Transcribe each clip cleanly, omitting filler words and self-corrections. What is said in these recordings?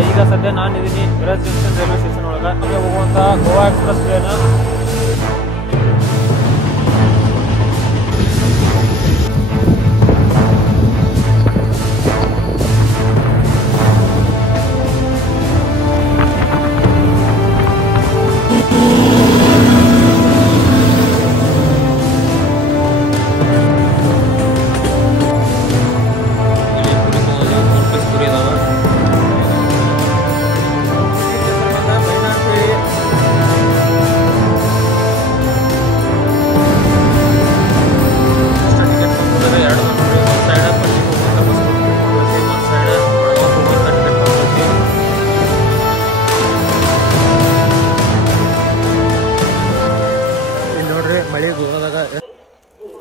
ಈಗ ಸದ್ಯ ನಾನು ಇದೀನಿ ಮಿರಜ್ ಜಂಕ್ಷನ್ ರೈಲ್ವೆ ಸ್ಟೇಷನ್ ಒಳಗೆ ಹೋಗುವಂತ Goa express train.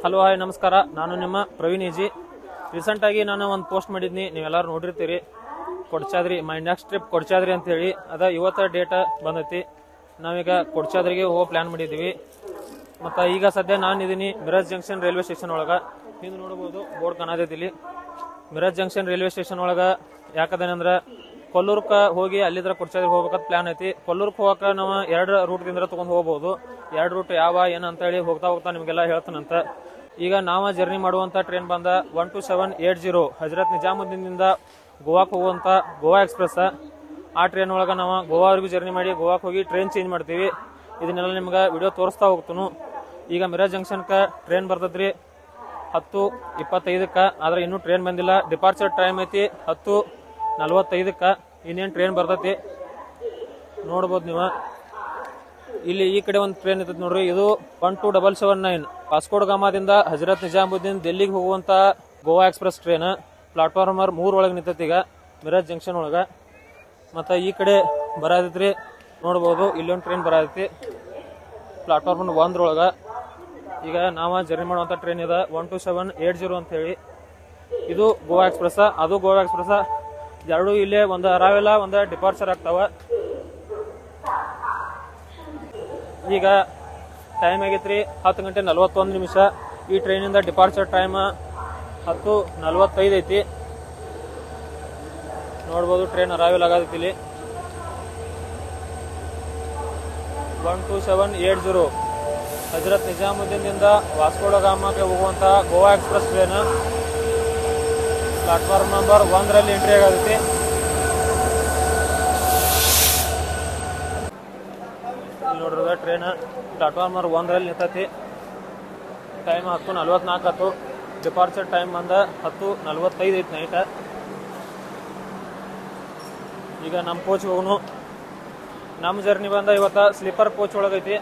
Hello hi ನಮಸ್ಕಾರ, ನಾನು ನಿಮ್ಮ ಪ್ರವೀಣ್ ಈಜಿ. ರೀಸೆಂಟ್ ಆಗಿ ನಾನು ಒಂದು ಪೋಸ್ಟ್ ಮಾಡಿದ್ನಿ, ನೀವೆಲ್ಲರೂ ನೋಡಿರ್ತೀರಿ. Kodachadri my next trip Kodachadri ಅಂತ ಹೇಳಿ ಅದ ಇವತ್ತ ಡೇಟ್ ಬಂದೈತಿ. ನಾವೀಗ ಕೊಡ್ಚಾದ್ರಿಗೆ ಹೋಗೋ ಪ್ಲಾನ್ ಮಾಡಿದ್ವಿ. ಮತ್ತು ಈಗ ಸದ್ಯ ನಾನು ಇದೀನಿ ಮಿರಜ್ ಜಂಕ್ಷನ್ ರೈಲ್ವೆ ಸ್ಟೇಷನ್ ಒಳಗೆ. ಹಿಂದೆ ನೋಡ್ಬೋದು ಬೋರ್ಡ್ ಕಾಣತೈತಿ ಇಲ್ಲಿ. ಮಿರಜ್ ಜಂಕ್ಷನ್ ರೈಲ್ವೆ ಸ್ಟೇಷನ್ ಒಳಗೆ ಯಾಕದೇನಂದ್ರೆ ಕೊಲ್ಲೂರ್ಕ ಹೋಗಿ ಅಲ್ಲಿದ್ರ ಕೊಡ್ಚಾದ್ರಿಗೆ ಹೋಗ್ಬೇಕಂತ ಪ್ಲಾನ್ ಐತಿ. ಕೊಲ್ಲೂರ್ಕ್ ಹೋಗಕ್ಕೆ ನಾವು 2 ರೂಟ್ದಿಂದ ತೊಗೊಂಡು ಹೋಗ್ಬೋದು. 2 ರೂಟ್ ಯಾವ ಏನಂತ ಹೇಳಿ ಹೋಗ್ತಾ ನಿಮಗೆಲ್ಲ ಹೇಳ್ತಾನಂತ. ಈಗ ನಾವು ಜರ್ನಿ ಮಾಡುವಂತ ಟ್ರೈನ್ ಬಂದ 12780 ಹಜರತ್ ನಿಜಾಮುದ್ದೀನ್ದಿಂದ ಗೋವಾಕ್ಕೆ ಹೋಗುವಂತ ಗೋವಾ ಎಕ್ಸ್ಪ್ರೆಸ್. ಆ ಟ್ರೈನ್ ಒಳಗೆ ನಾವು ಗೋವಾವರೆಗೂ ಜರ್ನಿ ಮಾಡಿ ಗೋವಾಕ್ಕೆ ಹೋಗಿ ಟ್ರೈನ್ ಚೇಂಜ್ ಮಾಡ್ತೀವಿ. ಇದನ್ನೆಲ್ಲ ನಿಮ್ಗೆ ವಿಡಿಯೋ ತೋರಿಸ್ತಾ ಹೋಗ್ತನು. ಈಗ ಮಿರಜ್ ಜಂಕ್ಷನ್ಕ ಟ್ರೈನ್ ಬರ್ತದ್ರಿ 10:25. ಆದ್ರೆ ಇನ್ನೂ ಟ್ರೈನ್ ಬಂದಿಲ್ಲ. ಡಿಪಾರ್ಚರ್ ಟೈಮ್ ಐತಿ 10:45. ಇನ್ನೇನು ಟ್ರೈನ್ ಬರ್ತೈತಿ ನೋಡ್ಬೋದು ನೀವು. ಇಲ್ಲಿ ಈ ಕಡೆ ಒಂದು ಟ್ರೈನ್ ಇರ್ತೈತಿ ನೋಡ್ರಿ, ಇದು 12779 ವಾಸ್ಕೋಡ ಗಾಮಾದಿಂದ ಹಜರತ್ ನಿಜಾಮುದ್ದೀನ್ ಡೆಲ್ಲಿಗೆ ಹೋಗುವಂತ ಗೋವಾ ಎಕ್ಸ್ಪ್ರೆಸ್ ಟ್ರೈನ್. ಪ್ಲಾಟ್ಫಾರ್ಮ್ 3 ಒಳಗೆ ನಿಂತೈತಿ ಈಗ ಮಿರಜ್ ಜಂಕ್ಷನ್ ಒಳಗೆ. ಮತ್ತು ಈ ಕಡೆ ಬರತೈತ್ರಿ ನೋಡ್ಬೋದು, ಇಲ್ಲೊಂದು ಟ್ರೈನ್ ಬರತೈತಿ ಪ್ಲಾಟ್ಫಾರ್ಮ್ 1 ಒಳಗೆ. ಈಗ ನಾವು ಜರ್ನಿ ಮಾಡುವಂಥ ಟ್ರೈನ್ ಇದೆ 12780 ಅಂತ ಹೇಳಿ. ಇದು ಗೋವಾ ಎಕ್ಸ್ಪ್ರೆಸ್, ಅದು ಗೋವಾ ಎಕ್ಸ್ಪ್ರೆಸ್. ಎರಡು ಇಲ್ಲೇ ಒಂದು ಅರಾವೆಲ್ಲ ಒಂದು ಡಿಪಾರ್ಚರ್ ಆಗ್ತಾವ. ಈಗ ಟೈಮ್ ಆಗೈತ್ರಿ 10:41. ಈ ಟ್ರೈನಿಂದ ಡಿಪಾರ್ಚರ್ ಟೈಮ್ 10:45 ಐತಿ. ನೋಡ್ಬೋದು ಟ್ರೈನ್ ಅರೈವಲ್ ಆಗತೈತಿ ಇಲ್ಲಿ 12780 ಹಜರತ್ ನಿಜಾಮುದ್ದೀನ್ದಿಂದ ವಾಸ್ಕೋಡ ಗಾಮಾಗೆ ಹೋಗುವಂತ Goa express train. Platform number 1ರಲ್ಲಿ ಎಂಟ್ರಿ ಆಗತೈತಿ. ನೋಡ್ರದ ಟ್ರೈನ್ ಪ್ಲಾಟ್ಫಾರ್ಮ್ ನಂಬರ್ 1ರಲ್ಲಿ ನಿಂತೈತಿ. ಟೈಮ್ 10:44. ಡಿಪಾರ್ಚರ್ ಟೈಮ್ ಬಂದ 10:45 ಐತಿ ನೈಟ್. ಈಗ ನಮ್ಮ ಕೋಚ್ ಹೋಗೋನು. ನಮ್ಮ ಜರ್ನಿ ಬಂದ ಇವತ್ತ ಸ್ಲೀಪರ್ ಕೋಚ್ ಒಳಗೈತಿ.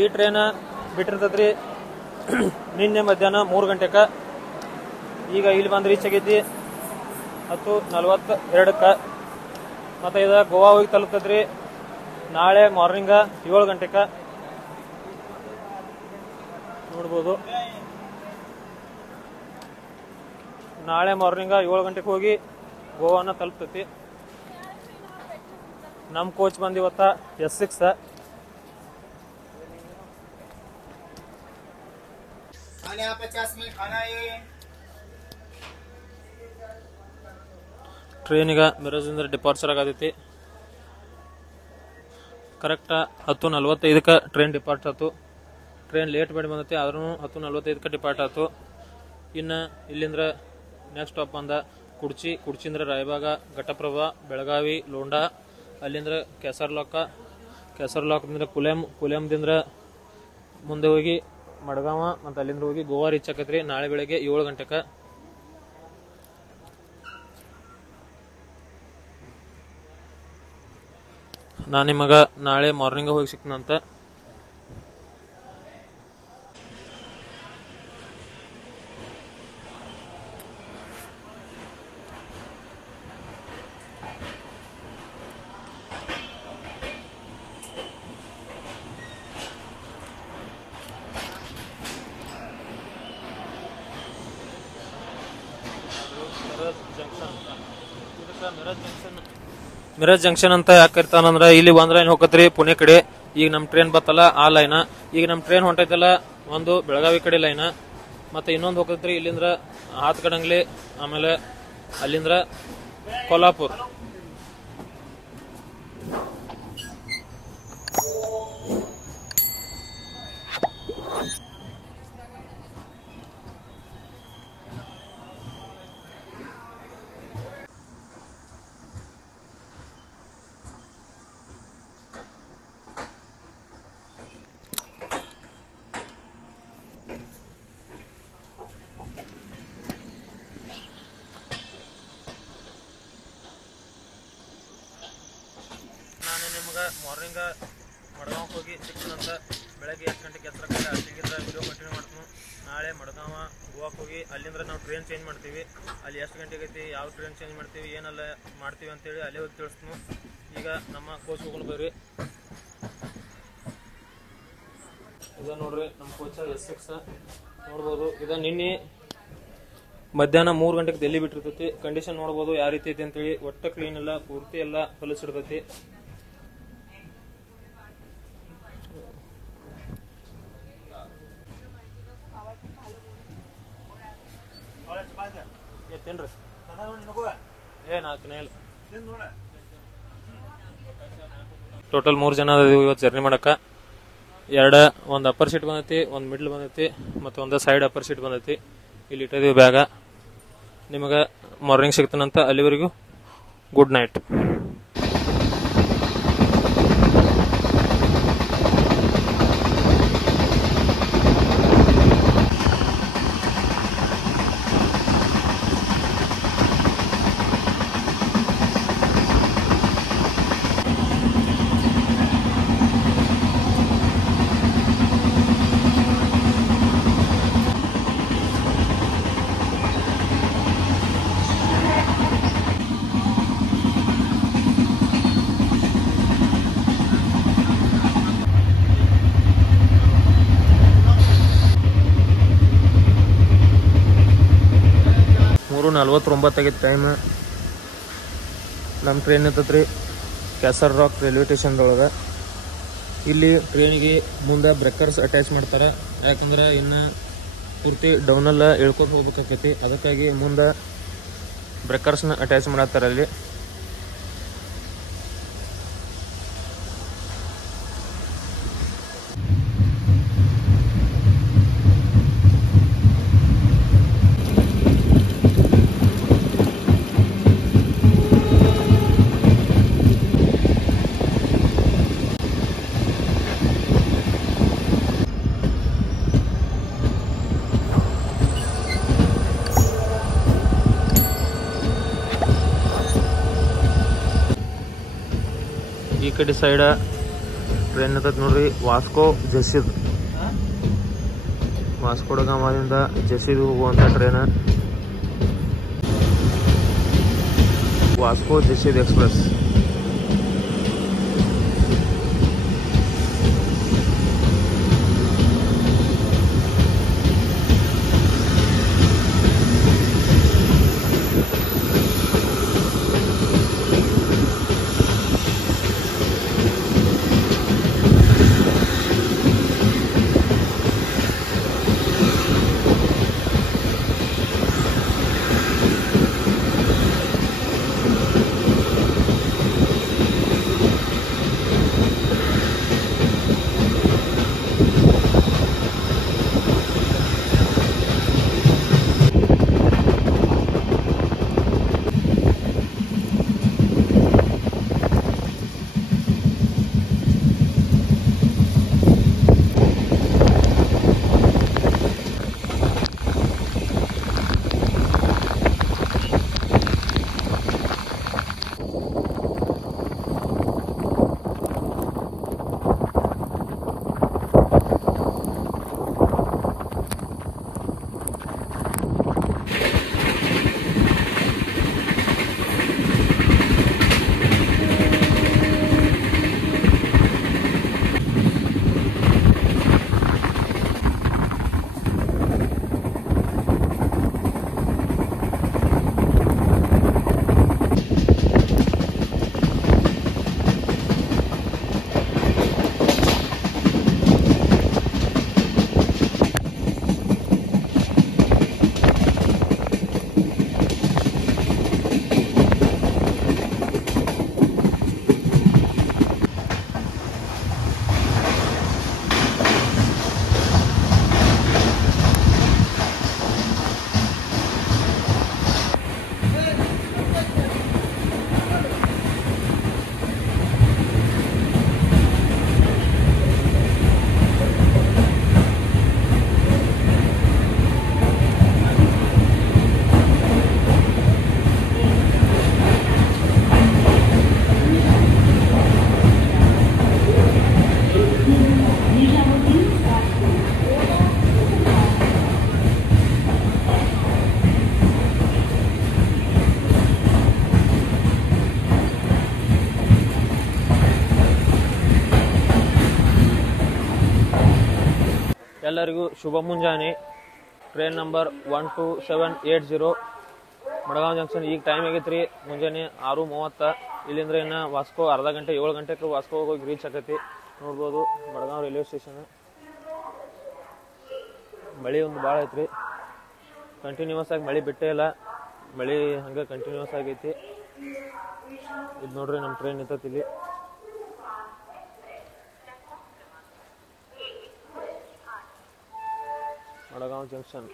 ಈ ಟ್ರೈನ್ ಬಿಟ್ಟಿರ್ತೈತ್ರಿ ನಿನ್ನೆ ಮಧ್ಯಾಹ್ನ 3 ಗಂಟೆಗೆ. ಈಗ ಇಲ್ಲಿ ಬಂದು ರೀಚ್ ಆಗೈತಿ 10:42. ಮತ್ತು ಇದು ಗೋವಾ ಹೋಗಿ ತಲುಪ್ತೈತ್ರಿ ನಾಳೆ ಮಾರ್ನಿಂಗ್ 7 ಗಂಟೆಗೆ. ನೋಡ್ಬೋದು ನಾಳೆ ಮಾರ್ನಿಂಗ್ 7 ಗಂಟೆಗೆ ಹೋಗಿ ಗೋವಾನ ತಲುಪ್ತೈತಿ. ನಮ್ಮ ಕೋಚ್ ಬಂದು ಇವತ್ತ S6. ಟ್ರೈನ್ ಈಗ ಮಿರಜಿಂದ ಡಿಪಾರ್ಚರ್ ಆಗತೈತಿ. ಕರೆಕ್ಟ್ 10:45 ಟ್ರೈನ್ ಡಿಪಾರ್ಟ್ ಆಯ್ತು. ಟ್ರೈನ್ ಲೇಟ್ ಮಾಡಿ ಬಂದೈತಿ, ಆದ್ರೂ 10:45 ಡಿಪಾರ್ಟ್ ಆಯ್ತು. ಇನ್ನು ಇಲ್ಲಿಂದ್ರ ನೆಕ್ಸ್ಟ್ ಸ್ಟಾಪ್ ಬಂದ ಕುಡ್ಚಿಂದ್ರ ರಾಯಬಾಗ, ಘಟಪ್ರಭಾ, ಬೆಳಗಾವಿ, ಲೋಂಡಾ. ಅಲ್ಲಿಂದ್ರ ಕೆಸರ್ಲಾಕ್ದಿಂದ ಕುಲೆಂದಿಂದ ಮುಂದೆ ಹೋಗಿ ಮಡ್ಗಾವ, ಮತ್ತು ಅಲ್ಲಿಂದ ಹೋಗಿ ಗೋವಾ ರೀಚ್ ಆಕೈತ್ರಿ ನಾಳೆ ಬೆಳಗ್ಗೆ 7 ಗಂಟೆಗೆ. ನಾನು ನಿಮಗ ನಾಳೆ ಮಾರ್ನಿಂಗ್ ಹೋಗಿ ಸಿಗ್ತನಂತ. ಮಿರಜ್ ಜಂಕ್ಷನ್ ಅಂತ ಯಾಕೆ ಕರಿತಾನಂದ್ರ ಇಲ್ಲಿ 1 ಲೈನ್ ಹೋಗತ್ರಿ ಪುಣೆ ಕಡೆ. ಈಗ ನಮ್ಮ ಟ್ರೈನ್ ಬತ್ತಲ್ಲ ಆ ಲೈನ್. ಈಗ ನಮ್ಮ ಟ್ರೈನ್ ಹೊಂಟೈತಲ್ಲ ಒಂದು ಬೆಳಗಾವಿ ಕಡೆ ಲೈನ್. ಮತ್ತೆ ಇನ್ನೊಂದು ಹೋಗತ್ರಿ ಇಲ್ಲಿಂದ್ರ ಹಾತ್ಕಡಂಗ್ಲಿ, ಆಮೇಲೆ ಅಲ್ಲಿಂದ್ರ ಕೊಲ್ಲಾಪುರ್. ನಿಮ್ಗೆ ಮಾರ್ನಿಂಗ್ ಮಡ್ಗಾವ್ಗೆ ಹೋಗಿ ಸಿಕ್ತದಂತ ಬೆಳಗ್ಗೆ 8 ಗಂಟೆಗೆ ಎಚ್ಚರಕ್ಕೆ ಅಲ್ಲಿಗಿಂದ ವಿಡಿಯೋ ಕಂಟಿನ್ಯೂ ಮಾಡ್ತೀನಿ. ನಾಳೆ ಮಡ್ಗಾವ ಗೋವಾಕ್ಕೆ ಹೋಗಿ ಅಲ್ಲಿಂದ ನಾವು ಟ್ರೈನ್ ಚೇಂಜ್ ಮಾಡ್ತೀವಿ. ಅಲ್ಲಿ ಎಷ್ಟು ಗಂಟೆಗೆ ಐತಿ, ಯಾವ ಟ್ರೈನ್ ಚೇಂಜ್ ಮಾಡ್ತೀವಿ, ಏನೆಲ್ಲ ಮಾಡ್ತೀವಿ ಅಂತೇಳಿ ಅಲ್ಲೇ ಹೋಗಿ ತಿಳಿಸ್ತೀನಿ. ಈಗ ನಮ್ಮ ಕೋಚ್ ಹೋಗೋಣ ಬರ್ರಿ. ಇದ ನೋಡ್ರಿ ನಮ್ಮ ಕೋಚ SX ನೋಡ್ಬೋದು. ಇದ ನಿನ್ನೆ ಮಧ್ಯಾಹ್ನ 3 ಗಂಟೆಗೆ ಡೆಲ್ಲಿ ಬಿಟ್ಟಿರ್ತೈತಿ. ಕಂಡೀಷನ್ ನೋಡ್ಬೋದು ಯಾವ ರೀತಿ ಐತಿ ಅಂತೇಳಿ. ಒಟ್ಟ ಕ್ಲೀನ್ ಎಲ್ಲ ಪೂರ್ತಿ ಎಲ್ಲ ಹೊಲಸಿಡ್ತೈತಿ. ಎತ್ತೇನ್ರಿ ಟೋಟಲ್ 3 ಜನ ಇವತ್ತು ಜರ್ನಿ ಮಾಡಕ್ಕ. ಒಂದು ಅಪ್ಪರ್ ಸೀಟ್ ಬಂದೈತಿ, ಒಂದು ಮಿಡ್ಲ್ ಬಂದೈತಿ, ಮತ್ತು ಒಂದು ಸೈಡ್ ಅಪ್ಪರ್ ಸೀಟ್ ಬಂದೈತಿ. ಇಲ್ಲಿ ಇಟ್ಟಿದ್ದೀವಿ ಬ್ಯಾಗ. ನಿಮಗೆ ಮಾರ್ನಿಂಗ್ ಸಿಗ್ತಾನಂತ. ಅಲ್ಲಿವರೆಗೂ ಗುಡ್ ನೈಟ್. ಮೂರು 49 ಆಗೈತೆ ಟೈಮ್. ನಮ್ಮ ಟ್ರೈನ್ ಇರ್ತೈತ್ರಿ ಕ್ಯಾಸಲ್ ರಾಕ್ ರೈಲ್ವೆ ಸ್ಟೇಷನ್ದೊಳಗೆ. ಇಲ್ಲಿ ಟ್ರೈನಿಗೆ ಮುಂದೆ ಬ್ರೇಕರ್ಸ್ ಅಟ್ಯಾಚ್ ಮಾಡ್ತಾರೆ. ಯಾಕಂದ್ರೆ ಇನ್ನು ಪೂರ್ತಿ ಡೌನೆಲ್ಲ ಇಳ್ಕೊಂಡು ಹೋಗ್ಬೇಕಾಕೈತಿ. ಅದಕ್ಕಾಗಿ ಮುಂದೆ ಬ್ರೇಕರ್ಸ್ನ ಅಟ್ಯಾಚ್ ಮಾಡತ್ತಾರೆ ಅಲ್ಲಿ. ಈ ಕಡೆ ಸೈಡ ಟ್ರೈನ್ ಇರ್ತೈತೆ ನೋಡ್ರಿ. ವಾಸ್ಕೋ ಡ ಗಾಮದಿಂದ ಜೆಸಿದ್ ಹೋಗುವಂಥ ಟ್ರೈನ್ ವಾಸ್ಕೋ ಜೆಸಿದ್ ಎಕ್ಸ್ಪ್ರೆಸ್. ಎಲ್ಲರಿಗೂ ಶುಭ ಮುಂಜಾನೆ. Train number 12780 Madgaon junction. ಈಗ ಟೈಮ್ ಆಗೈತೆ ರೀ ಮುಂಜಾನೆ 6:30. ಇಲ್ಲಿಂದ್ರೆ ಇನ್ನು ವಾಸ್ಕೋ ಅರ್ಧ ಗಂಟೆ 7 ಗಂಟೆಗೆ ವಾಸ್ಕೋ ಹೋಗಿ ರೀಚ್ ಆಕೈತಿ. ನೋಡ್ಬೋದು ಮಡಗಾಂವ್ ರೈಲ್ವೆ ಸ್ಟೇಷನ್. ಮಳೆ ಒಂದು ಭಾಳ ಐತ್ರಿ, ಕಂಟಿನ್ಯೂಸ್ ಆಗಿ ಮಳೆ ಬಿಟ್ಟೇ ಇಲ್ಲ. ಮಳೆ ಹಂಗೆ ಕಂಟಿನ್ಯೂಸ್ ಆಗೈತಿ. ಇದು ನೋಡ್ರಿ ನಮ್ಮ ಟ್ರೈನ್ ನಿಂತೈತಿ ಇಲ್ಲಿ. ಮಡಗಾಂವ್ ಜಂಕ್ಷನ್.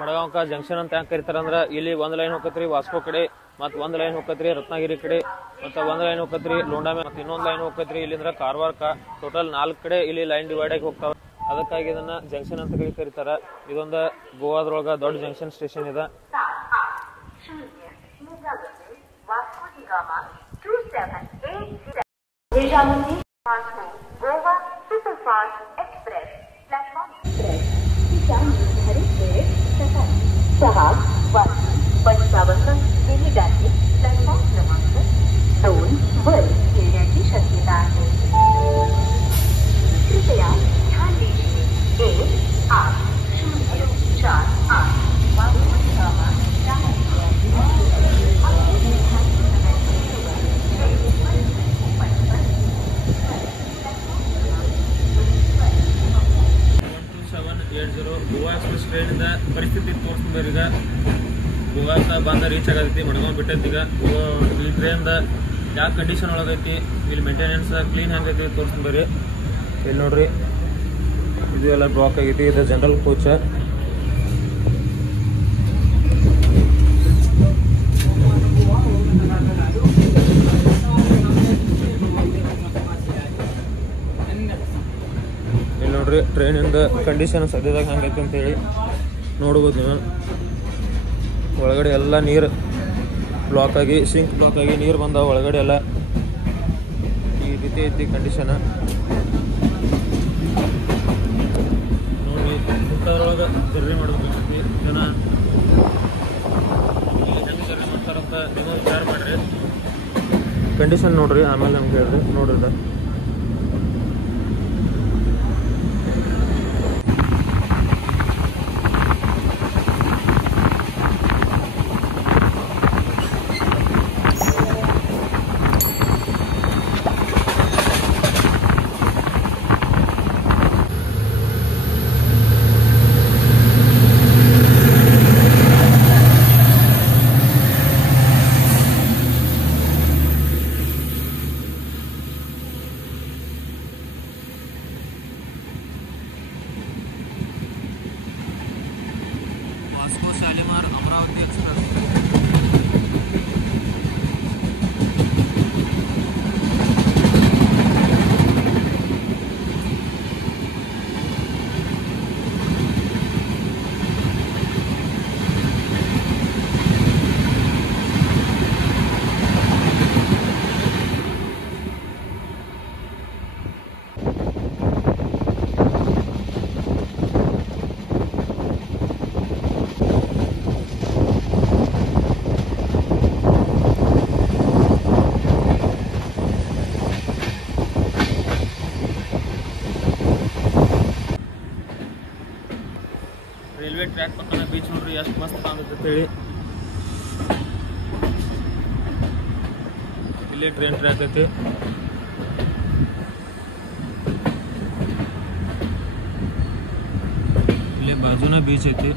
ಮಡಗಾಂವ್ಕ ಜಂಕ್ಷನ್ ಅಂತ ಯಾಕೆ ಕರಿತಾರಂದ್ರೆ ಇಲ್ಲಿ ಒಂದು ಲೈನ್ ಹೋಗತ್ರಿ ವಾಸ್ಕೋ ಕಡೆ, ಮತ್ತು ಒಂದು ಲೈನ್ ಹೋಗತ್ರಿ ರತ್ನಗಿರಿ ಕಡೆ, ಮತ್ತು ಒಂದು ಲೈನ್ ಹೋಗತ್ರಿ ಲೋಂಡಾಮೆ, ಮತ್ತು ಇನ್ನೊಂದು ಲೈನ್ ಹೋಗತ್ರಿ ಇಲ್ಲಿಂದ್ರ ಕಾರವಾರಕ. ಟೋಟಲ್ 4 ಕಡೆ ಇಲ್ಲಿ ಲೈನ್ ಡಿವೈಡ್ ಆಗಿ ಹೋಗ್ತಾವ. ಅದಕ್ಕಾಗಿ ಇದನ್ನ ಜಂಕ್ಷನ್ ಅಂತ ಕರೀತಾರ. ಇದೊಂದು ಗೋವಾದೊಳಗ ದೊಡ್ಡ ಜಂಕ್ಷನ್ ಸ್ಟೇಷನ್ ಇದೆ. Goa superfast express platform express तिच्या निर्धारित वेळेत सकाळी 6:55 मिनिटांनी प्लॅटफॉर्म क्रमांक 2 वर येण्याची शक्यता आहे. कृपया ध्यान दीजिए. 18048 वास्को गामा ಗೋವಾ ಎಕ್ಸ್ಪ್ರೆಸ್ ಟ್ರೈನಿಂದ ಪರಿಸ್ಥಿತಿ ತೋರಿಸ್ತಾರೆ. ಈಗ ಗೋವಾಕ್ಕೆ ಬಂದ ರೀಚ್ ಆಗೈತಿ, ಮಡಗಾಂವ್ ಬಿಟ್ಟೈತಿ. ಈಗ ಈ ಟ್ರೈನ್ದ ಯಾವ ಕಂಡೀಷನ್ ಒಳಗೈತಿ, ಇಲ್ಲಿ ಮೇಂಟೆನೆನ್ಸ್ ಕ್ಲೀನ್ ಹೆಂಗೈತಿ ತೋರಿಸ್ತಾರೆ. ಇಲ್ಲಿ ನೋಡ್ರಿ, ಇದು ಎಲ್ಲ ಬ್ಲಾಕ್ ಆಗೈತಿ. ಇದು ಜನರಲ್ ಕೋಚ್. ಇಲ್ಲಿ ನೋಡ್ರಿ ಟ್ರೈನಿಂದ ಕಂಡೀಷನ್ ಸದ್ಯದಾಗ ಹಂಗೈತಿ ಅಂತೇಳಿ ನೋಡ್ಬೋದು ನೀವು. ಒಳಗಡೆ ಎಲ್ಲ ನೀರು ಬ್ಲಾಕ್ ಆಗಿ, ಸಿಂಕ್ ಬ್ಲಾಕ್ ಆಗಿ ನೀರು ಬಂದಾವ ಒಳಗಡೆ ಎಲ್ಲ. ಈ ರೀತಿ ಐತಿ ಕಂಡೀಷನ್. ನೋಡಿ, ಊಟದೊಳಗೆ ಜರ್ನಿ ಮಾಡ್ಬೇಕೈತಿ ಜನ. ಇಲ್ಲಿ ಹೆಂಗೆ ಜರ್ನಿ ಮಾಡ್ತಾರಂತ ನೀವು ವಿಚಾರ ಮಾಡಿರಿ. ಕಂಡೀಷನ್ ನೋಡ್ರಿ, ಆಮೇಲೆ ನಮ್ಗೆ ಹೇಳ್ರಿ. ನೋಡ್ರಿ Vasco Shalimar Amaravati express. Railway track ಪಕ್ಕನ ಬೀಚ್ ನೋಡ್ರಿ ಎಷ್ಟು ಮಸ್ತ್ ಕಾಣುತ್ತೆ ಅಂತೇಳಿ. ಇಲ್ಲೇ ಟ್ರೈನ್ ಟ್ರ್ಯಾಕ್ ಐತಿ. ಇಲ್ಲೇ ಬಾಜುನ ಬೀಚ್ ಐತಿ.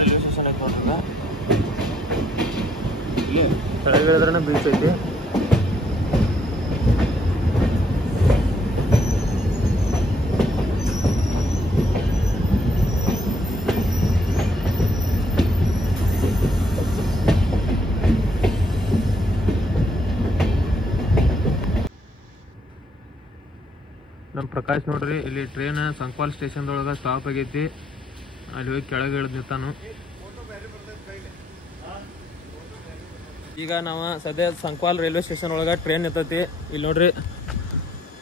ರೈಲ್ವೆ ಸ್ಟೇಷನ್ ಐತಿ ನೋಡ್ರಿ. ಇಲ್ಲಿ ಕೆಳಗಿಳಿದ್ರೆ ಬೀಚ್ ಐತಿ. ನಮ್ಮ ಪ್ರಕಾಶ್ ನೋಡ್ರಿ, ಇಲ್ಲಿ ಟ್ರೈನ್ ಸಂಕ್ವಾಲ್ ಸ್ಟೇಷನ್ದೊಳಗೆ ಸ್ಟಾಪ್ ಆಗೈತಿ. ಅಲ್ಲಿ ಹೋಗಿ ಕೆಳಗೆ ಇಳಿದು ನಿಂತಾನು. ಈಗ ನಾವು ಸದ್ಯ ಸಂಕ್ವಾಲ್ ರೈಲ್ವೆ ಸ್ಟೇಷನ್ ಒಳಗೆ ಟ್ರೈನ್ ನಿಂತೈತಿ. ಇಲ್ಲಿ ನೋಡ್ರಿ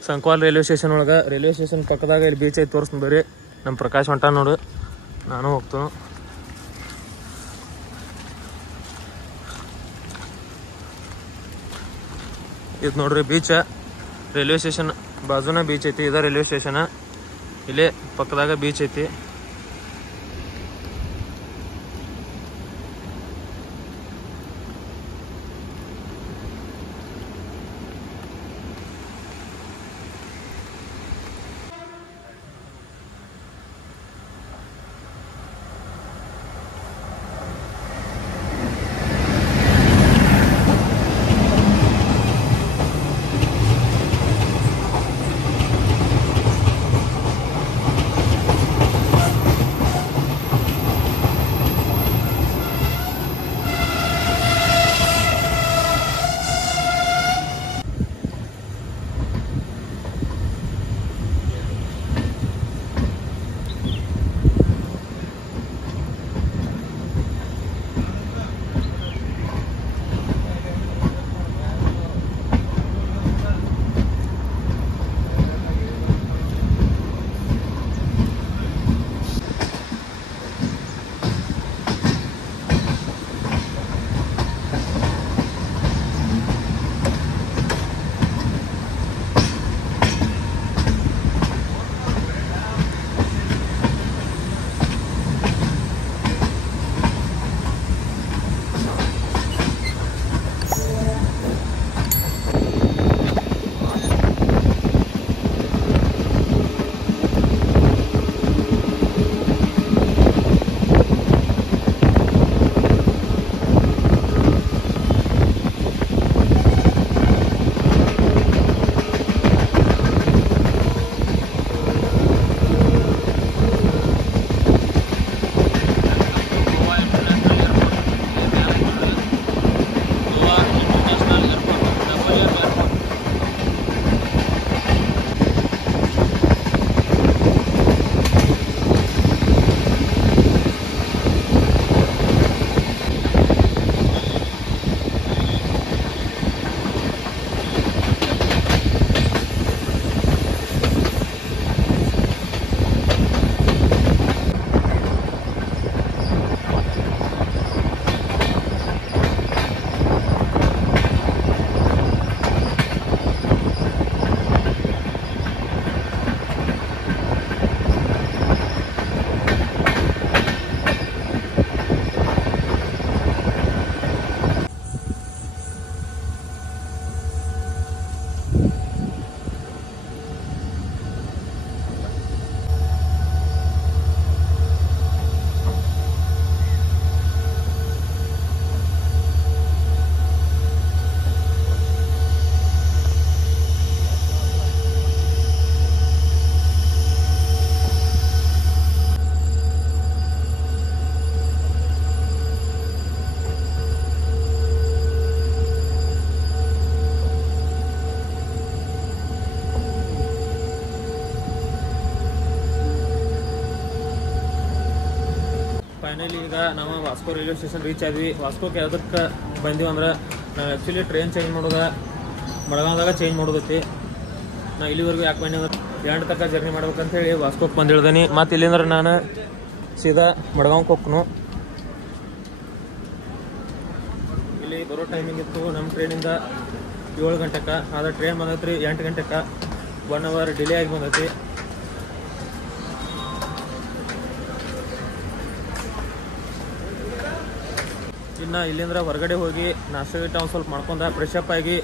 ಸಂಕ್ವಾಲ್ ರೈಲ್ವೆ ಸ್ಟೇಷನ್ ಒಳಗೆ, ರೈಲ್ವೆ ಸ್ಟೇಷನ್ ಪಕ್ಕದಾಗ ಇಲ್ಲಿ ಬೀಚ್ ಐತಿ. ತೋರಿಸ್ತೀನಿ ಬರ್ರಿ. ನಮ್ಮ ಪ್ರಕಾಶ್ ಹೊಂಟ ನೋಡು, ನಾನು ಹೋಗ್ತೀನಿ. ಇದು ನೋಡ್ರಿ ಬೀಚ್, ರೈಲ್ವೆ ಸ್ಟೇಷನ್ ಬಾಜುನ ಬೀಚ್ ಐತಿ. ಇದ ರೈಲ್ವೆ ಸ್ಟೇಷನ್, ಇಲ್ಲೇ ಪಕ್ಕದಾಗ ಬೀಚ್ ಐತಿ. ಫೈನಲಿ ಈಗ ನಾವು ವಾಸ್ಕೋ ರೈಲ್ವೆ ಸ್ಟೇಷನ್ ರೀಚ್ ಆದ್ವಿ. ವಾಸ್ಕೋಕ್ಕೆ ಅದಕ್ಕೆ ಬಂದೀವಿ ಅಂದ್ರೆ ನಾವು ಆ್ಯಕ್ಚುಲಿ ಟ್ರೈನ್ ಚೇಂಜ್ ಮಾಡೋದು ಮಡಗಾಂವ್ದಾಗ ಚೇಂಜ್ ಮಾಡೋದೈತಿ. ನಾ ಇಲ್ಲಿವರೆಗೂ ಯಾಕೆ ಬಂದಿ ಅಂದ್ರೆ ಎಂಟು ತನಕ ಜರ್ನಿ ಮಾಡ್ಬೇಕಂತೇಳಿ ವಾಸ್ಕೋಕ್ಕೆ ಬಂದಿಳ್ದೀನಿ. ಮತ್ತು ಇಲ್ಲಿಂದ್ರೆ ನಾನು ಸೀದಾ ಮಡಗಾಂವ್ಗೆ ಹೋಗ್ನು. ಇಲ್ಲಿ ಬರೋ ಟೈಮಿಂಗ್ ಇತ್ತು ನಮ್ಮ ಟ್ರೈನಿಂದ 7 ಗಂಟೆಗೆ, ಆದರೆ ಟ್ರೈನ್ ಬಂದೈತ್ರಿ 8 ಗಂಟೆಗೆ. 1 ಅವರ್ ಡಿಲೇ ಆಗಿ ಬಂದೈತಿ. ಇನ್ನು ಇಲ್ಲಿಂದ ಹೊರಗಡೆ ಹೋಗಿ ನಾಷ್ಟ ಗಿಟ್ಟ ಒಂದು ಸ್ವಲ್ಪ ಮಾಡ್ಕೊಂಡು ಫ್ರೆಶ್ ಅಪ್ ಆಗಿ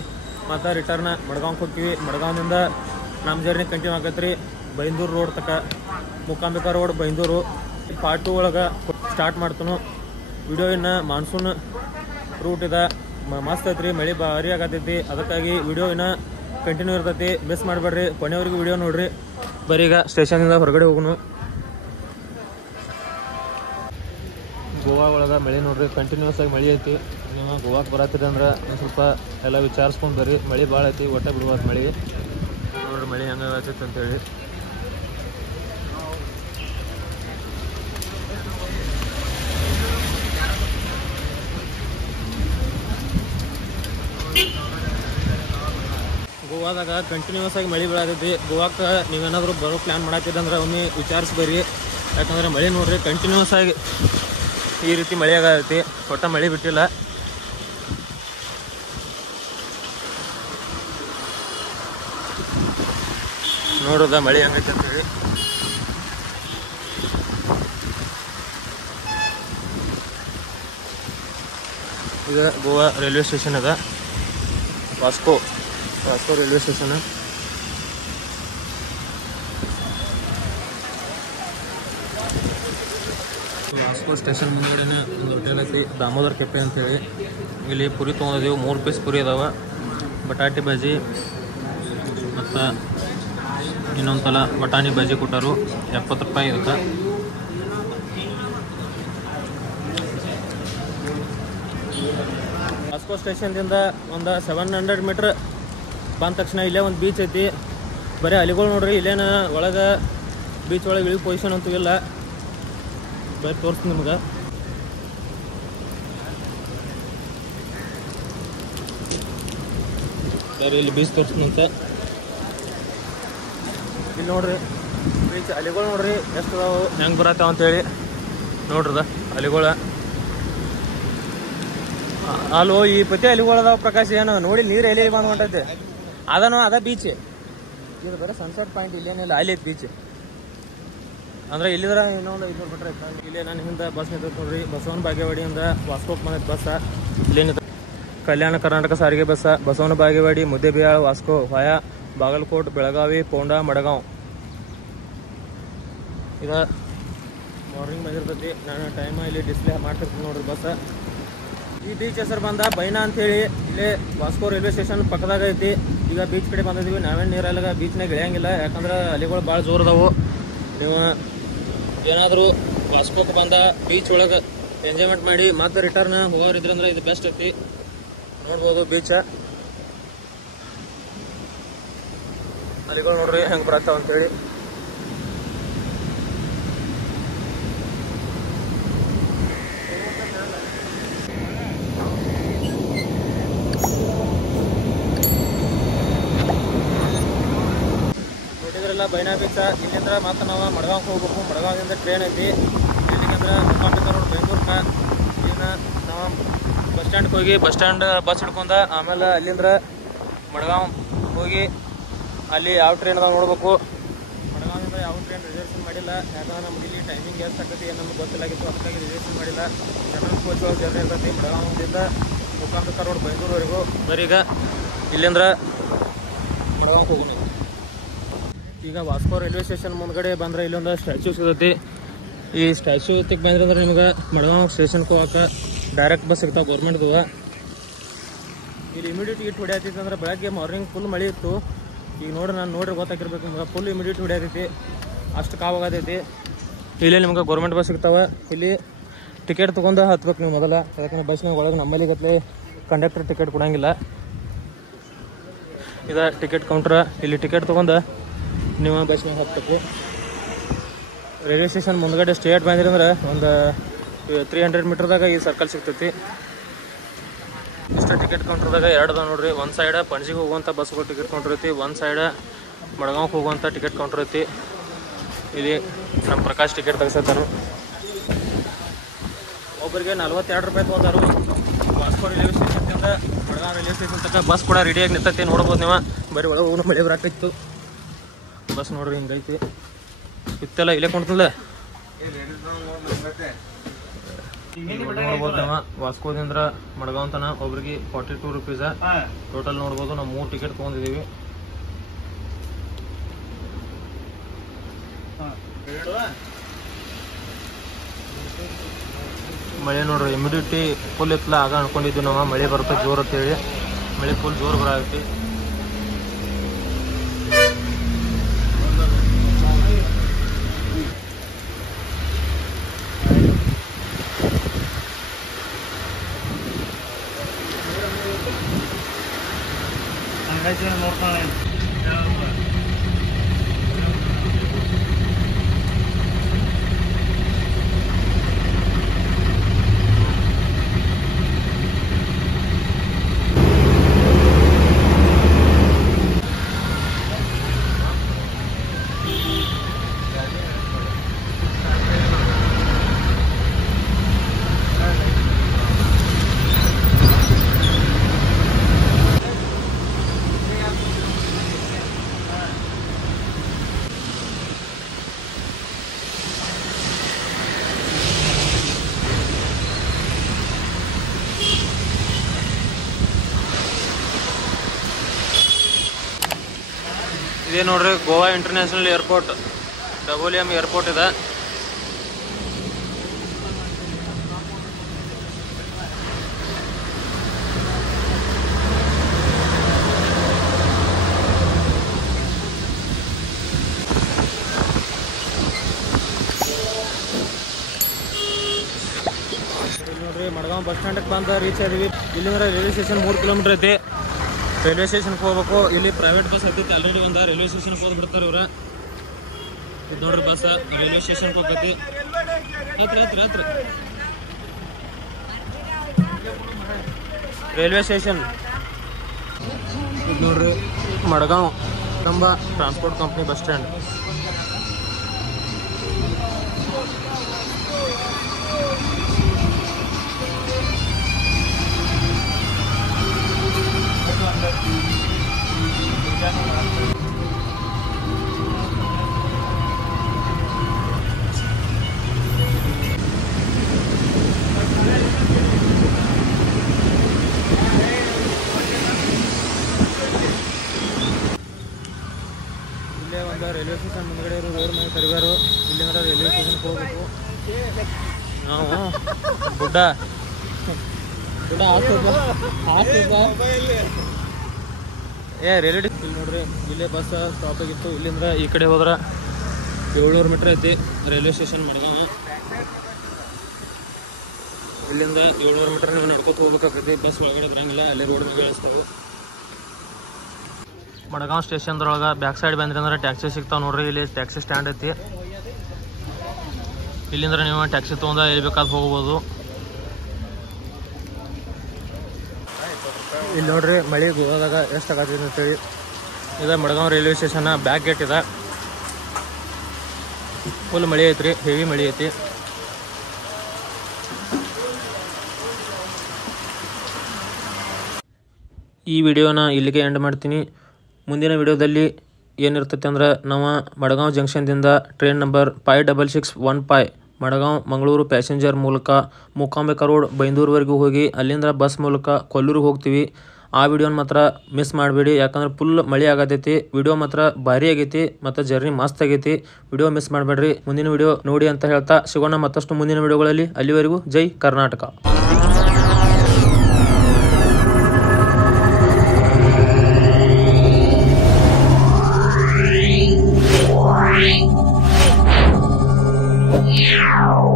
ಮತ್ತು ರಿಟರ್ನ್ ಮಡ್ಗಾಂವ್ಗೆ ಹೋಗ್ತೀವಿ. ಮಡ್ಗಾಂವ್ನಿಂದ ನಮ್ಮ ಜರ್ನಿ ಕಂಟಿನ್ಯೂ ಆಗತ್ತೆ ರೀ ಬೈಂದೂರು ರೋಡ್ ತನಕ. ಮೂಕಾಂಬಿಕಾ ರೋಡ್ ಬೈಂದೂರು ಪಾರ್ಟ್ 2 ಒಳಗೆ ಸ್ಟಾರ್ಟ್ ಮಾಡ್ತಾನು. ವಿಡಿಯೋ ಇನ್ನು ಮಾನ್ಸೂನ್ ರೂಟ್ ಇದೆ, ಮಸ್ತ್ ಐತ್ರಿ. ಮಳೆ ಭಾರಿ ಆಗತೈತಿ, ಅದಕ್ಕಾಗಿ ವಿಡಿಯೋ ಇನ್ನು ಕಂಟಿನ್ಯೂ ಇರ್ತೈತಿ. ಮಿಸ್ ಮಾಡಬೇಡ್ರಿ, ಕೊನೆವರೆಗೂ ವಿಡಿಯೋ ನೋಡ್ರಿ. ಬರೀ ಈಗ ಸ್ಟೇಷನಿಂದ ಹೊರಗಡೆ ಹೋಗೋಣ. ಗೋವಾ ಒಳಗೆ ಮಳೆ ನೋಡ್ರಿ, ಕಂಟಿನ್ಯೂಸ್ ಆಗಿ ಮಳೆ ಐತಿ. ನೀವು ಗೋವಾಕ್ಕೆ ಬರತ್ತೀರಿ ಅಂದ್ರೆ ಒಂದು ಸ್ವಲ್ಪ ಎಲ್ಲ ವಿಚಾರಿಸ್ಕೊಂಡು ಬರ್ರಿ. ಮಳೆ ಭಾಳ ಐತಿ, ಒಟ್ಟೆ ಬಿಡುವತ್ತು ಮಳೆ ನೋಡ್ರಿ. ಮಳೆ ಹೆಂಗೆ ಆಗತ್ತೈತೆ ಅಂತೇಳಿ ಗೋವಾದಾಗ ಕಂಟಿನ್ಯೂಸ್ ಆಗಿ ಮಳೆ ಬೀಳತೈತಿ. ಗೋವಾಕ್ಕೆ ನೀವೇನಾದರೂ ಬರೋ ಪ್ಲ್ಯಾನ್ ಮಾಡತ್ತಿದ್ರೆ ಒಮ್ಮೆ ವಿಚಾರಿಸಿ ಬರ್ರಿ. ಯಾಕಂದ್ರೆ ಮಳೆ ನೋಡ್ರಿ ಕಂಟಿನ್ಯೂಸ್ ಆಗಿ ಈ ರೀತಿ ಮಳೆ ಆಗತೈತಿ. ಒಟ್ಟ ಮಳೆ ಬಿಟ್ಟಿಲ್ಲ. ನೋಡೋದ ಮಳೆ ಹೆಂಗೈತೆ ಅಂತೇಳಿ. ಇದು ಗೋವಾ ರೈಲ್ವೆ ಸ್ಟೇಷನ್ ಅದ. Vasco railway station. Vasco station ಮುಂದ್ಗಡೆನೇ ಒಂದು ಹೋಟೆಲ್ ಐತಿ, ದಾಮೋದರ್ ಕೆಫೆ ಅಂತೇಳಿ. ಇಲ್ಲಿ ಪುರಿ ತೊಗೊಂಡಿದ್ದೀವಿ. 3 ಪೀಸ್ ಪುರಿ ಅದಾವ. ಬಟಾಟಿ ಬಜ್ಜಿ ಮತ್ತು ಇನ್ನೊಂದು ಸಲ ಬಟಾಣಿ ಬಜ್ಜಿ ಕೊಟ್ಟರು. 70 ರೂಪಾಯಿ ಇದಕ್ಕೆ. ವಾಸ್ಕೋ ಸ್ಟೇಷನ್ದಿಂದ ಒಂದು 700 ಮೀಟ್ರ್ ಬಂದ ತಕ್ಷಣ ಇಲ್ಲೇ ಒಂದು ಬೀಚ್ ಐತಿ. ಬರೀ ಅಲಿಗಳು ನೋಡ್ರಿ. ಇಲ್ಲೇನ ಒಳಗೆ ಬೀಚ್ ಒಳಗೆ ಇಳಿ ಪೊಸಿಷನ್ ಅಂತೂ ಇಲ್ಲ. ಬರೀ ತೋರಿಸ್ತೀನಿ ನಿಮ್ಗೆ. ಬರೀ ಇಲ್ಲಿ ಬೀಚ್ ತೋರಿಸ್ತೀನಂತ. ಇಲ್ಲಿ ನೋಡ್ರಿ ಬೀಚ್ ಅಲಿಗಳು ನೋಡ್ರಿ ಎಷ್ಟು ಅದಾವು, ಹೆಂಗೆ ಬರತ್ತಾವ ಅಂತೇಳಿ. ನೋಡ್ರದ ಅಲಿಗಳ ಅಲ್ಲೋ ಈ ಪತಿ ಅಲಿಗಳದಾವ. ಪ್ರಕಾಶ್ ಏನು ನೋಡಿ ನೀರು ಎಲ್ಲಿ ಬಂದು ಹೊಂಟೈತೆ. ಅದ ಬೀಚ್. ಇದು ಬರೀ ಸನ್ಸೆಟ್ ಪಾಯಿಂಟ್. ಇಲ್ಲೇನಿಲ್ಲ, ಅಲ್ಲಿ ಐತಿ ಬೀಚ್. ಅಂದ್ರೆ ಇಲ್ಲಿದ್ರೆ ಇನ್ನೊಂದು 500 ಮೀಟರ್ ಐತೆ. ಇಲ್ಲೇ ನಾನು ಹಿಂದೆ ಬಸ್ ನಿಂತೈತೆ ನೋಡ್ರಿ. ಬಸವನ ಬಾಗೇವಾಡಿಯಿಂದ ವಾಸ್ಕೋಕ್ ಬಂದೈತೆ ಬಸ್. ಇಲ್ಲೇನಿದೆ ಕಲ್ಯಾಣ ಕರ್ನಾಟಕ ಸಾರಿಗೆ ಬಸ್. ಬಸವನ ಬಾಗೇವಾಡಿ, ಮುದ್ದೇಬಿಹಾಳ, ವಾಸ್ಕೋ ವಾಯ ಬಾಗಲಕೋಟ್, ಬೆಳಗಾವಿ, ಪೋಂಡಾ, ಮಡಗಾಂವ್. ಇದು ಮಾರ್ನಿಂಗ್ ಬಂದಿರ್ತೈತಿ. ನಾನು ಟೈಮ್ ಇಲ್ಲಿ ಡಿಸ್ಪ್ಲೇ ಮಾಡ್ತಿರ್ತೀನಿ ನೋಡ್ರಿ ಬಸ್. ಈ ಬೀಚ್ ಹೆಸರು ಬಂದ ಬೈನಾ ಅಂತೇಳಿ. ಇಲ್ಲೇ ವಾಸ್ಕೋ ರೈಲ್ವೆ ಸ್ಟೇಷನ್ ಪಕ್ಕದಾಗ ಐತಿ. ಈಗ ಬೀಚ್ ಕಡೆ ಬಂದಿದ್ದೀವಿ. ನಾವೇನು ನೀರಲ್ಲ ಬೀಚ್ನಾಗ ಇಳಿಯಂಗಿಲ್ಲ. ಯಾಕಂದ್ರೆ ಅಲಿಗಳು ಭಾಳ ಜೋರದವು. ನೀವು ಏನಾದರೂ ವಾಸ್ಕೋಕ್ಕೆ ಬಂದ ಬೀಚ್ ಒಳಗೆ ಎಂಜಾಯ್ಮೆಂಟ್ ಮಾಡಿ ಮತ್ತೆ ರಿಟರ್ನ್ ಹೋಗೋರಿದ್ರಂದ್ರೆ ಇದು ಬೆಸ್ಟ್ ಐತಿ. ನೋಡ್ಬೋದು ಬೀಚ. ಅಲಿಗಳು ನೋಡ್ರಿ ಹೆಂಗೆ ಬರತ್ತಾವ ಅಂತೇಳಿ. ಬೈನಾ ಬೀಚ. ಇಲ್ಲಿಂದ ಮತ್ತೆ ನಾವು ಮಡಗಾಂವ್ಗೆ ಹೋಗ್ಬೇಕು. ಮಡಗಾಂವಿಂದ ಟ್ರೈನ್ ಐತಿ. ಇಲ್ಲಿಗಂದ್ರೆ ಮುಖಾಂತರ ರೋಡ್ ಬೆಂಗಳೂರಿಗೆ. ಇಲ್ಲಿಂದ ನಾವು ಬಸ್ ಸ್ಟ್ಯಾಂಡ್ಗೆ ಹೋಗಿ ಬಸ್ ಹಿಡ್ಕೊಂಡು ಆಮೇಲೆ ಅಲ್ಲಿಂದ ಮಡಗಾಂವ್ ಹೋಗಿ ಅಲ್ಲಿ ಯಾವ ಟ್ರೈನ್ ಅದಾವ ನೋಡ್ಬೇಕು. ಮಡಗಾಂವಿಂದ ಯಾವ ಟ್ರೈನ್ ರಿಸರ್ವೇಷನ್ ಮಾಡಿಲ್ಲ. ಯಾಕಂದ್ರೆ ನಮ್ಗೆ ಇಲ್ಲಿ ಟೈಮಿಂಗ್ ಎಷ್ಟು ಆಗ್ತೈತಿ ನಮ್ಗೆ ಗೊತ್ತಿಲ್ಲಾಗಿತ್ತು. ಅದಕ್ಕಾಗಿ ರಿಸರ್ವೇಷನ್ ಮಾಡಿಲ್ಲ. ಜನರಲ್ ಕೋಚ್ ಒಳಗೆ ಜರ್ನಿ ಇರ್ತೈತಿ. ಮಡಗಾಂವಿಂದ ಮುಖಾಂತರ ರೋಡ್ ಬೆಂಗಳೂರುವರೆಗೂ. ಬರೀಗ ಇಲ್ಲಿಂದ ಮಡಗಾಂವ್ಗೆ ಹೋಗೋಣ. ಈಗ ವಾಸ್ಕೋ ರೈಲ್ವೆ ಸ್ಟೇಷನ್ ಮುಂದ್ಗಡೆ ಬಂದ್ರೆ ಇಲ್ಲೊಂದು ಸ್ಟ್ಯಾಚ್ಯೂ ಸಿಗತಿ. ಈ ಸ್ಟ್ಯಾಚ್ಯೂ ತಿಕ್ ಬಂದ್ರೆ ನಿಮ್ಗೆ ಮಡಗಾಂವ್ ಸ್ಟೇಷನ್ಗೆ ಹೋಗಕ್ಕೆ ಡೈರೆಕ್ಟ್ ಬಸ್ ಸಿಗ್ತಾವೆ ಗೌರ್ಮೆಂಟ್ದು. ಇಲ್ಲಿ ಇಮಿಡಿಯೇಟ್ ಇಟ್ಟು ಹೊಡಿಯತೈತಿ. ಅಂದ್ರೆ ಬೆಳಗ್ಗೆ ಮಾರ್ನಿಂಗ್ ಫುಲ್ ಮಳೆ ಇತ್ತು. ಈಗ ನಾನು ನೋಡ್ರಿ ಗೊತ್ತಾಗಿರ್ಬೇಕು ನಿಮ್ಗೆ. ಫುಲ್ ಇಮಿಡಿಯೇಟ್ ಹೊಡಿಯತೈತಿ. ಅಷ್ಟು ಕಾವಾಗತೈತಿ. ಇಲ್ಲಿ ನಿಮ್ಗೆ ಗೌರ್ಮೆಂಟ್ ಬಸ್ ಸಿಗ್ತಾವೆ. ಇಲ್ಲಿ ಟಿಕೆಟ್ ತೊಗೊಂಡು ಹತ್ಬೇಕು ನೀವು ಮೊದಲ. ಯಾಕಂದ್ರೆ ಬಸ್ನಾಗ ಒಳಗೆ ನಮ್ಮಲ್ಲಿ ಗತ್ತಲೆ ಕಂಡಕ್ಟರ್ ಟಿಕೆಟ್ ಕೊಡಂಗಿಲ್ಲ. ಇದು ಟಿಕೆಟ್ ಕೌಂಟ್ರ. ಇಲ್ಲಿ ಟಿಕೆಟ್ ತೊಗೊಂಡು ನೀವು ಬಸ್ನಾಗ ಹತ್ಬೇಕು. ರೈಲ್ವೆ ಸ್ಟೇಷನ್ ಮುಂದ್ಗಡೆ ಸ್ಟೇಟ್ ಬಂದ್ರಿ ಅಂದ್ರೆ ಒಂದು 300 ಮೀಟರ್ದಾಗ ಈ ಸರ್ಕಲ್ ಸಿಗ್ತೈತಿ. ಇಷ್ಟ ಟಿಕೆಟ್ ಕೌಂಟ್ರದಾಗ 2 ಅದಾವ ನೋಡ್ರಿ. ಒಂದು ಸೈಡ್ ಪಣಜಿಗೆ ಹೋಗುವಂಥ ಬಸ್ಗಳು ಟಿಕೆಟ್ ಕೌಂಟರ್ ಐತಿ. ಒಂದು ಸೈಡ್ ಮಡಗಾಂವ್ಗೆ ಹೋಗುವಂಥ ಟಿಕೆಟ್ ಕೌಂಟರ್ ಐತಿ. ಇಲ್ಲಿ ನಮ್ಮ ಪ್ರಕಾಶ್ ಟಿಕೆಟ್ ತೆಗೆಸತ್ತಾನು. ಒಬ್ಬರಿಗೆ 42 ರೂಪಾಯಿ ತೊಗೊಂಡಾರು. ವಾಸ್ಕೋ ರೈಲ್ವೆ ಸ್ಟೇಷನ್ದಿಂದ ಮಡಗಾಂವ್ ರೈಲ್ವೆ ಸ್ಟೇಷನ್ ತನಕ ಬಸ್ ಕೂಡ ರೆಡಿಯಾಗಿ ನಿಂತೈತಿ. ನೋಡ್ಬೋದು ನೀವು. ಬರೀ ಒಳಗೆ ಹೋಗಿ ಮಳೆ ಬರಾಕಿತ್ತು. ಬಸ್ ನೋಡ್ರಿ ಹಿಂಗೈತಿ. ಇತ್ತೆಲ್ಲ ಇಲ್ಲೇ ಕೊಂಡ್ತಿಲ್ಲ. ನೋಡ್ಬೋದು ನಾವು ವಾಸ್ಕೋದಿಂದ ಮಡಗಾಂವ್ ತನ ಒಬ್ರಿಗೆ 42 ರೂಪೀಸ ಟೋಟಲ್. ನೋಡ್ಬೋದು ನಾವು 3 ಟಿಕೆಟ್ ತೊಗೊಂಡಿದ್ದೀವಿ. ಮಳೆ ನೋಡ್ರಿ ಇಮಿಡಿಯೇಟಿ ಫುಲ್ ಇತ್ತಲ್ಲ. ಆಗ ಅನ್ಕೊಂಡಿದ್ವಿ ನಾವು ಮಳೆ ಬರುತ್ತೆ ಜೋರ್ ಅಂತೇಳಿ. ಮಳೆ ಫುಲ್ ಜೋರ್ ಬರತೈತಿ. ನೋಡ್ಕೊಳ್ಳಿ ಇದೇ ನೋಡ್ರಿ Goa international airport, WM airport ಇದೆ. ನೋಡ್ರಿ ಮಡಗಾಂವ್ ಬಸ್ ಸ್ಟ್ಯಾಂಡ್ಗೆ ಬಂದ ರೀಚ್ ಆದೀವಿ. ಇಲ್ಲಿಂದ ರೈಲ್ವೆ ಸ್ಟೇಷನ್ 3 ಕಿಲೋಮೀಟರ್ ಐತಿ. ರೈಲ್ವೆ ಸ್ಟೇಷನ್ಗೆ ಹೋಗ್ಬೇಕು. ಇಲ್ಲಿ ಪ್ರೈವೇಟ್ ಬಸ್ ಐತಿ, ಆಲ್ರೆಡಿ ಒಂದು ರೈಲ್ವೆ ಸ್ಟೇಷನ್ಗೆ ಹೋಗಿ ಬಿಡ್ತಾರೆ ಇವ್ರು. ಇದು ನೋಡ್ರಿ ಬಸ್ ರೈಲ್ವೆ ಸ್ಟೇಷನ್ಗೆ ಹೋಗತಿ. ಹತ್ರ ರೈಲ್ವೆ ಸ್ಟೇಷನ್ ಇದು ನೋಡ್ರಿ ಮಡಗಾಂವ್ ಕಂಬ ಟ್ರಾನ್ಸ್ಪೋರ್ಟ್ ಕಂಪ್ನಿ ಬಸ್ ಸ್ಟ್ಯಾಂಡ್. ಇಲ್ಲೇ ಒಂದು ರೈಲ್ವೆ ಸ್ಟೇಷನ್ ಮುಂದ್ಗಡೆ ಇರೋ ರೋಡ್ ಮೇಲೆ ಕರಿವಾರು. ಇಲ್ಲಿಂದ ರೈಲ್ವೆ ಸ್ಟೇಷನ್ಗೆ ಹೋಗ್ಬೇಕು ನಾವು. ಗುಡ್ಡ ರೈಲ್ವೆ ಇಲ್ಲಿ ನೋಡ್ರಿ, ಇಲ್ಲೇ ಬಸ್ ಸ್ಟಾಪ್ ಆಗಿತ್ತು. ಇಲ್ಲಿಂದ ಈ ಕಡೆ ಹೋದ್ರೆ 700 ಮೀಟರ್ ಐತಿ ರೈಲ್ವೆ ಸ್ಟೇಷನ್ ಮಡಗಾಂವ್. ಇಲ್ಲಿಂದ 700 ಮೀಟರ್ ನೀವು ನಡ್ಕೊತ ಹೋಗ್ಬೇಕಾಗ್ತೈತಿ. ಬಸ್ ಒಳಗಡೆ ಬರಂಗಿಲ್ಲ, ಅಲ್ಲಿ ರೋಡ್ ಮೇಲೆ ಇಳಿಸ್ತಾವೆ. ಮಡಗಾಂವ್ ಸ್ಟೇಷನ್ದೊಳಗೆ ಬ್ಯಾಕ್ ಸೈಡ್ ಬಂದ್ರಿ ಅಂದ್ರೆ ಟ್ಯಾಕ್ಸಿ ಸಿಗ್ತಾವೆ ನೋಡ್ರಿ. ಇಲ್ಲಿ ಟ್ಯಾಕ್ಸಿ ಸ್ಟ್ಯಾಂಡ್ ಐತಿ. ಇಲ್ಲಿಂದ ನೀವು ಟ್ಯಾಕ್ಸಿ ತೊಗೊಂಡ ಎಲ್ಲಿ ಬೇಕಾದ್ ಹೋಗ್ಬೋದು. ಇಲ್ಲಿ ನೋಡ್ರಿ ಮಳೆ ಗೋವಾದಾಗ ಎಷ್ಟು ಆಗತ್ತೈತಿ ಅಂತೇಳಿ. ಇದು Madgaon railway station back gate ಇದೆ. ಫುಲ್ ಮಳೆ ಐತ್ರಿ, ಹೆವಿ ಮಳೆ ಐತಿ. ಈ ವಿಡಿಯೋನ ಇಲ್ಲಿಗೆ ಎಂಡ್ ಮಾಡ್ತೀನಿ. ಮುಂದಿನ ವಿಡಿಯೋದಲ್ಲಿ ಏನಿರ್ತೈತೆ ಅಂದ್ರೆ ನಾವು ಮಡಗಾಂವ್ ಜಂಕ್ಷನ್ದಿಂದ train number 56615 Madgaon Mangaluru passenger ಮೂಲಕ ಮೂಕಾಂಬಿಕಾ ರೋಡ್ ಬೈಂದೂರ್ವರೆಗೂ ಹೋಗಿ ಅಲ್ಲಿಂದ ಬಸ್ ಮೂಲಕ ಕೊಲ್ಲೂರಿಗೆ ಹೋಗ್ತೀವಿ. ಆ ವಿಡಿಯೋನ ಮಾತ್ರ ಮಿಸ್ ಮಾಡಬೇಡಿ, ಯಾಕಂದ್ರೆ ಫುಲ್ ಮಳೆ ಆಗತೈತಿ. ವಿಡಿಯೋ ಮಾತ್ರ ಭಾರಿ ಆಗೈತಿ ಮತ್ತು ಜರ್ನಿ ಮಸ್ತ್ ಆಗೈತಿ. ವಿಡಿಯೋ ಮಿಸ್ ಮಾಡಬೇಡ್ರಿ. ಮುಂದಿನ ವಿಡಿಯೋ ನೋಡಿ ಅಂತ ಹೇಳ್ತಾ ಸಿಗೋಣ ಮತ್ತಷ್ಟು ಮುಂದಿನ ವಿಡಿಯೋಗಳಲ್ಲಿ. ಅಲ್ಲಿವರೆಗೂ ಜೈ ಕರ್ನಾಟಕ. Yeah.